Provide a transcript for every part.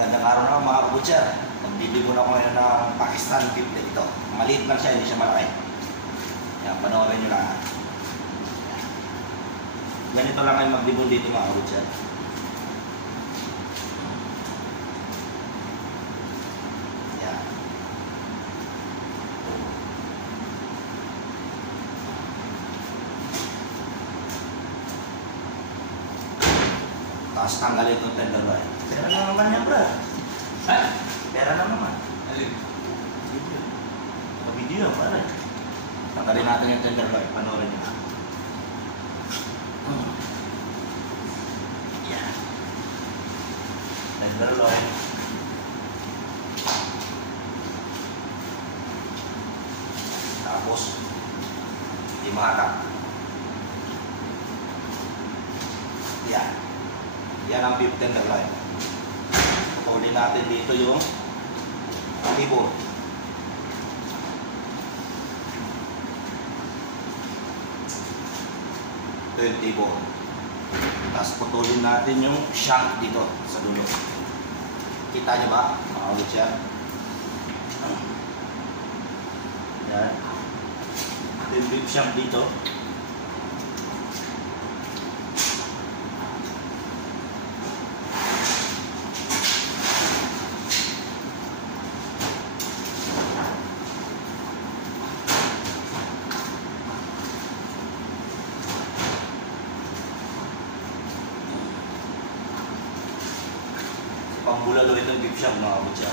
Magandang araw naman mga kabutcher. Magbibigyan ako ngayon ng Pakistan 50 ito. Maliit lang siya, hindi siya malaki. Yan, panoorin nyo lang. Ganito lang kayo magbibigyan dito mga kabutcher. Yan. Tapos tanggalin itong tenderloin. Pera na naman yan, bro. Ha? Pera na naman. Alin? Video. Video, pare. Tanggalin natin yung tenderloin. Panoorin nyo. Yan. Tenderloin. Tapos, di mahatak. Yan. Yan ang beef tenderloin. Putulin natin dito yung tibon. Ito yung tibon. Tapos putulin natin yung shank dito sa dulo. Kita nyo ba? Makaulit siya. Yan. Ito yung beef shank dito. Pangbulalo ito yung beef shank mga kabutcher.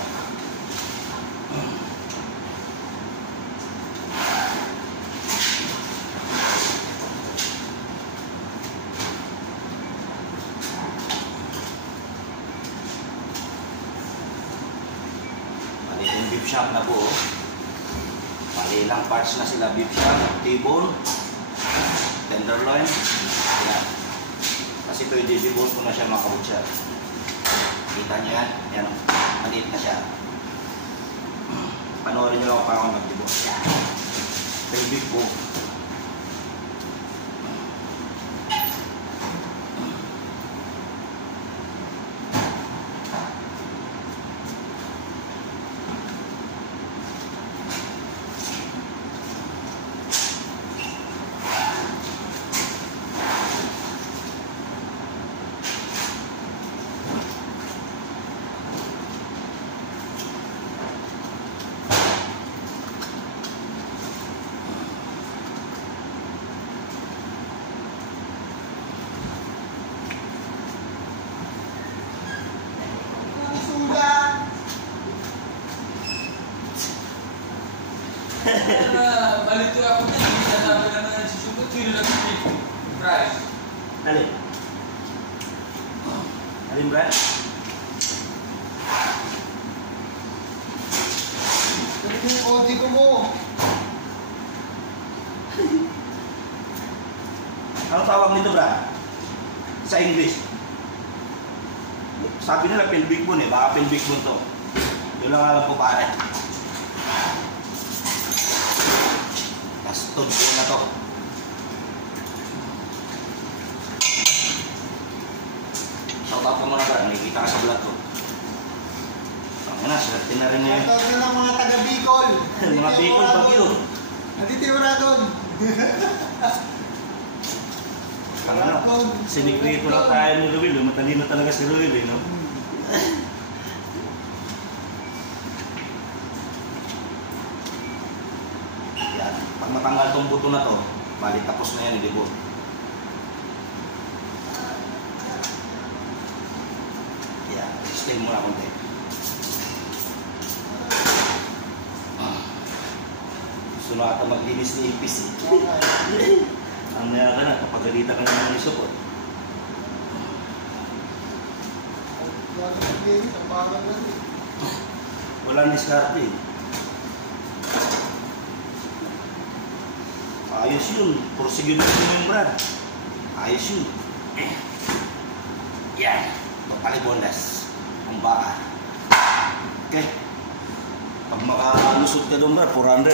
Mali yung beef shank na buo. Mali ilang parts na sila: beef shank, tibon, tenderloin. Yan. Kasi ito yung didibon ko na siya mga kabutcher. Kita nyo yan? Yan. Maliit na siya. Panoorin nyo lang kung paano mag-dibo. Pelvic bone. Balik ko ako din, hindi na namin naman nagsusubot, sino lang yung price. Alin? Alin, Brad? Ano yung kodigo mo? Ano tawag nito, Brad? Sa English. Sabi nila pelvic bone eh, baka pelvic bone to. Yun lang alam ko, pare. Tod po na to. Shout out ko muna ba? Nakikita ka sa vlog ko. Tangina na, swerte na rin yun. Tawag na lang mga taga-Bicol. Mga Bicol, Baguio. Natitira doon. Tangina na, sinikrito lang tayo ni Ruel. Matalino talaga si Ruel, no? Pag matanggal tong buto na to, bali tapos na yan, ilibot. Yan, stay muna konti. Gusto na ata maglinis ni Ipis eh. Ang naya ka na, kapagalitan ka na ng isupot. Walang diskarte eh. Ayos yun. Prosigil mo yung Brad. Ayos yun. Yan. Magpalibondas. Ang baka. Okay. Pag makalusot ka doon, Brad, 400.